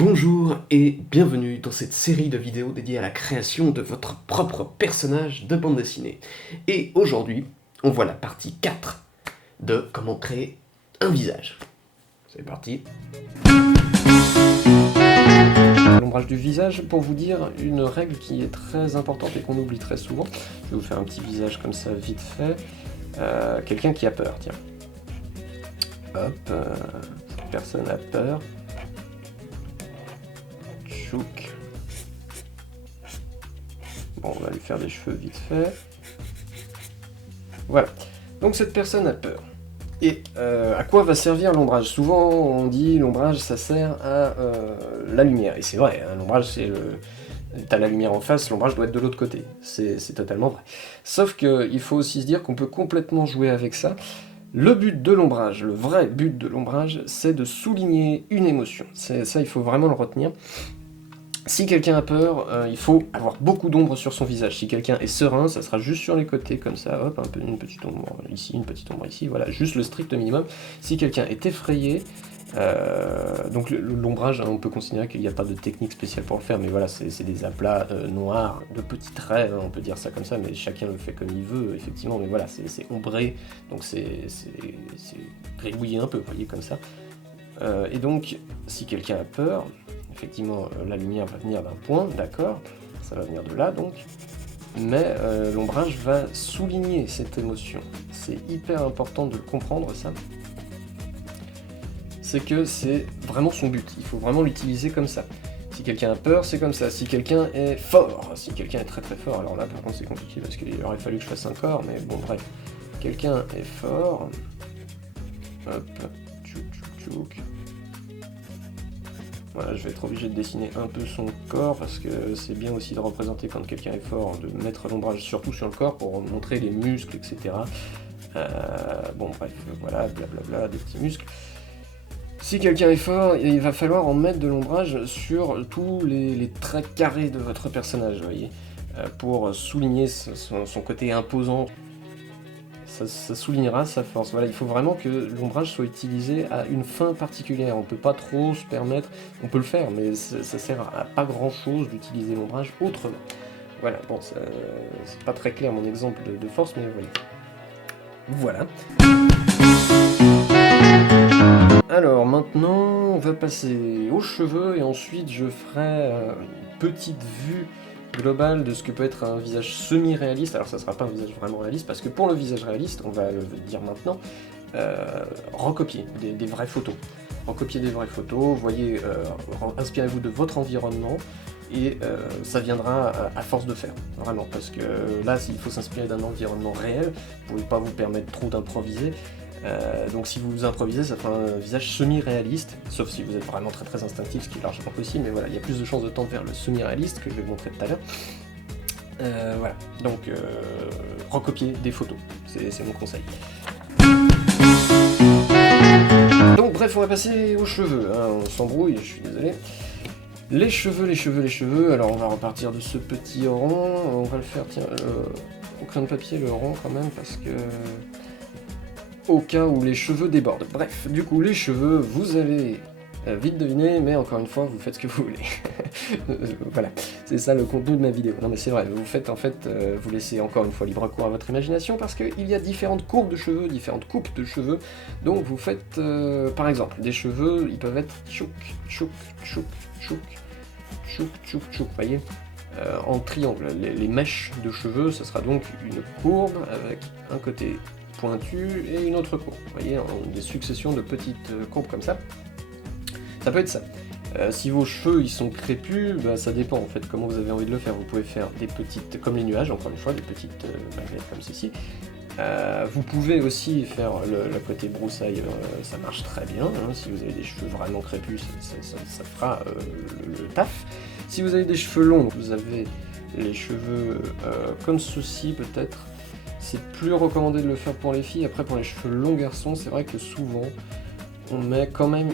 Bonjour et bienvenue dans cette série de vidéos dédiée à la création de votre propre personnage de bande dessinée. Et aujourd'hui, on voit la partie 4 de comment créer un visage. C'est parti. L'ombrage du visage, pour vous dire une règle qui est très importante et qu'on oublie très souvent. Je vais vous faire un petit visage comme ça, vite fait. Quelqu'un qui a peur, tiens. Hop, cette personne a peur. Chouk. Bon, on va lui faire des cheveux vite fait. Voilà. Donc cette personne a peur. Et à quoi va servir l'ombrage? Souvent on dit l'ombrage ça sert à la lumière. Et c'est vrai, hein, l'ombrage c'est le... T'as la lumière en face, l'ombrage doit être de l'autre côté. C'est totalement vrai. Sauf qu'il faut aussi se dire qu'on peut complètement jouer avec ça. Le but de l'ombrage, le vrai but de l'ombrage, c'est de souligner une émotion. Ça, il faut vraiment le retenir. Si quelqu'un a peur, il faut avoir beaucoup d'ombre sur son visage. Si quelqu'un est serein, ça sera juste sur les côtés, comme ça, hop, une petite ombre ici, une petite ombre ici, voilà, juste le strict minimum. Si quelqu'un est effrayé, donc l'ombrage, hein, on peut considérer qu'il n'y a pas de technique spéciale pour le faire, mais voilà, c'est des aplats noirs, de petits traits, hein, on peut dire ça comme ça, mais chacun le fait comme il veut, effectivement, mais voilà, c'est ombré, donc c'est gribouillé un peu, vous voyez, comme ça. Et donc, si quelqu'un a peur, effectivement, la lumière va venir d'un point, d'accord, ça va venir de là, donc, mais l'ombrage va souligner cette émotion. C'est hyper important de le comprendre, ça. C'est que c'est vraiment son but, il faut vraiment l'utiliser comme ça. Si quelqu'un a peur, c'est comme ça. Si quelqu'un est fort, si quelqu'un est très très fort, alors là, par contre, c'est compliqué, parce qu'il aurait fallu que je fasse un corps, mais bon, bref. Quelqu'un est fort, hop, tchouk tchouk tchouk. Voilà, je vais être obligé de dessiner un peu son corps parce que c'est bien aussi de représenter quand quelqu'un est fort, de mettre l'ombrage surtout sur le corps pour montrer les muscles, etc. Bon bref, voilà, blablabla, des petits muscles. Si quelqu'un est fort, il va falloir en mettre de l'ombrage sur tous les traits carrés de votre personnage, vous voyez, pour souligner son côté imposant. Ça soulignera sa force. Voilà, il faut vraiment que l'ombrage soit utilisé à une fin particulière. On ne peut pas trop se permettre, on peut le faire, mais ça sert à pas grand chose d'utiliser l'ombrage autrement. Voilà, bon, c'est pas très clair mon exemple de force, mais voilà. Alors maintenant, on va passer aux cheveux et ensuite je ferai une petite vue global de ce que peut être un visage semi-réaliste. Alors ça sera pas un visage vraiment réaliste, parce que pour le visage réaliste, on va le dire maintenant, recopier des vraies photos. Recopier des vraies photos, voyez, inspirez-vous de votre environnement, et ça viendra à force de faire, vraiment, parce que là, il faut s'inspirer d'un environnement réel, vous pouvez pas vous permettre trop d'improviser. Donc si vous improvisez, ça fera un visage semi-réaliste, sauf si vous êtes vraiment très très instinctif, ce qui est largement possible, mais voilà, il y a plus de chances de tendre vers le semi-réaliste, que je vais vous montrer tout à l'heure. Voilà, donc recopier des photos, c'est mon conseil. Donc bref, on va passer aux cheveux, hein, on s'embrouille, je suis désolé. Les cheveux, alors on va repartir de ce petit rond, on va le faire, tiens, au crayon de papier, le rond quand même, parce que... au cas où les cheveux débordent. Bref, du coup, les cheveux, vous allez vite deviner, mais encore une fois, vous faites ce que vous voulez. Voilà, c'est ça le contenu de ma vidéo. Non mais c'est vrai, vous faites en fait, vous laissez encore une fois libre cours à votre imagination, parce qu'il y a différentes courbes de cheveux, différentes coupes de cheveux, donc vous faites, par exemple, des cheveux, ils peuvent être tchouk, tchouk, tchouk, tchouk, tchouk, tchouk, tchouk, voyez, en triangle. Les mèches de cheveux, ce sera donc une courbe avec un côté pointue et une autre courbe. Vous voyez, des successions de petites courbes comme ça. Ça peut être ça. Si vos cheveux ils sont crépus, bah, ça dépend en fait comment vous avez envie de le faire. Vous pouvez faire des petites, comme les nuages, encore une fois, des petites baguettes comme ceci. Vous pouvez aussi faire le côté broussaille, ça marche très bien. Hein. Si vous avez des cheveux vraiment crépus, ça fera le taf. Si vous avez des cheveux longs, vous avez les cheveux comme ceci peut-être. C'est plus recommandé de le faire pour les filles. Après, pour les cheveux longs garçons, c'est vrai que souvent, on met quand même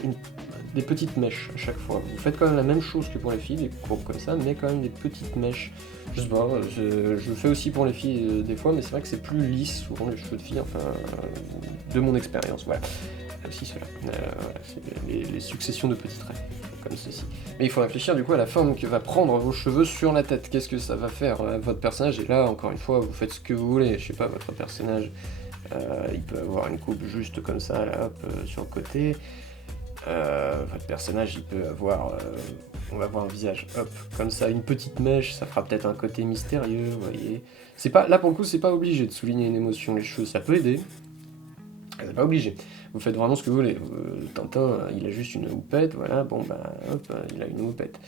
des petites mèches à chaque fois. Vous faites quand même la même chose que pour les filles, des courbes comme ça, mais quand même des petites mèches. Je sais pas, je le fais aussi pour les filles des fois, mais c'est vrai que c'est plus lisse, souvent les cheveux de filles, enfin, de mon expérience, voilà. aussi cela. Voilà, c'est les successions de petits traits, comme ceci. Mais il faut réfléchir du coup à la forme que va prendre vos cheveux sur la tête. Qu'est-ce que ça va faire à votre personnage? Et là, encore une fois, vous faites ce que vous voulez. Je sais pas, votre personnage, il peut avoir une coupe juste comme ça, là, hop, sur le côté. Votre personnage, il peut avoir... on va voir un visage, hop, comme ça, une petite mèche, ça fera peut-être un côté mystérieux, vous voyez. C'est pas, là, pour le coup, c'est pas obligé de souligner une émotion. Les cheveux, ça peut aider. C'est pas obligé. Vous faites vraiment ce que vous voulez. Tintin, il a juste une houppette, voilà, bon bah hop, il a une houppette.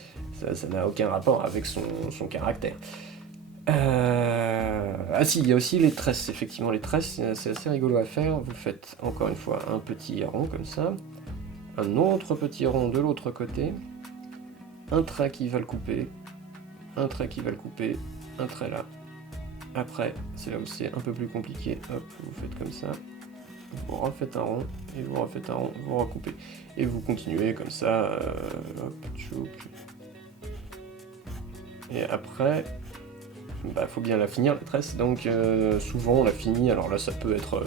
Ça n'a aucun rapport avec son caractère. Ah si, il y a aussi les tresses, effectivement, les tresses, c'est assez rigolo à faire. Vous faites, encore une fois, un petit rond comme ça, un autre petit rond de l'autre côté, un trait qui va le couper, un trait qui va le couper, un trait là. Après, c'est là où c'est un peu plus compliqué, hop, vous faites comme ça. Vous refaites un rond, et vous refaites un rond, vous recoupez. Et vous continuez comme ça, hop, tchouk. Et après, bah faut bien la finir la tresse, donc souvent on la finit, alors là ça peut être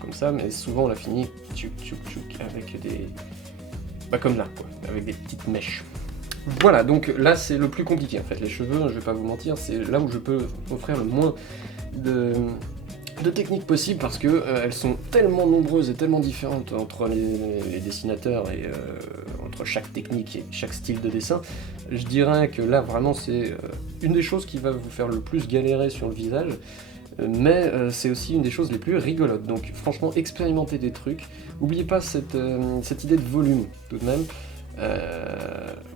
comme ça, mais souvent on la finit tchouk tchouk tchouk avec des... bah comme là quoi, avec des petites mèches. Voilà, donc là c'est le plus compliqué en fait, les cheveux, je vais pas vous mentir, c'est là où je peux offrir le moins de techniques possibles parce que elles sont tellement nombreuses et tellement différentes entre les dessinateurs et entre chaque technique et chaque style de dessin. Je dirais que là vraiment c'est une des choses qui va vous faire le plus galérer sur le visage, mais c'est aussi une des choses les plus rigolotes. Donc franchement, expérimentez des trucs. N'oubliez pas cette idée de volume tout de même.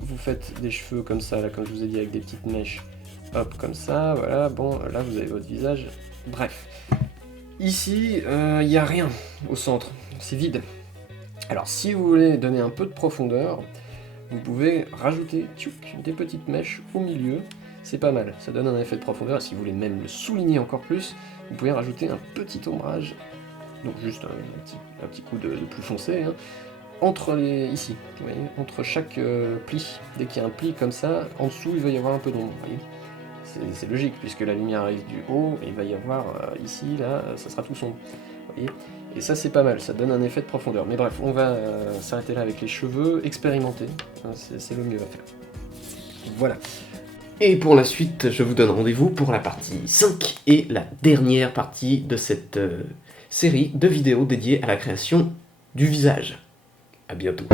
Vous faites des cheveux comme ça, là, comme je vous ai dit, avec des petites mèches. Hop, comme ça, voilà. Bon, là vous avez votre visage. Bref. Ici, il n'y a rien au centre, c'est vide. Alors si vous voulez donner un peu de profondeur, vous pouvez rajouter des petites mèches au milieu, c'est pas mal, ça donne un effet de profondeur, et si vous voulez même le souligner encore plus, vous pouvez rajouter un petit ombrage, donc juste un petit coup de plus foncé, hein, entre ici, vous voyez, entre chaque pli. Dès qu'il y a un pli comme ça, en dessous il va y avoir un peu d'ombre, vous voyez. C'est logique, puisque la lumière arrive du haut, et il va y avoir ici, là, ça sera tout sombre. Vous voyez, et ça c'est pas mal, ça donne un effet de profondeur. Mais bref, on va s'arrêter là avec les cheveux, expérimenter, hein, c'est le mieux à faire. Voilà. Et pour la suite, je vous donne rendez-vous pour la partie 5 et la dernière partie de cette série de vidéos dédiées à la création du visage. À bientôt.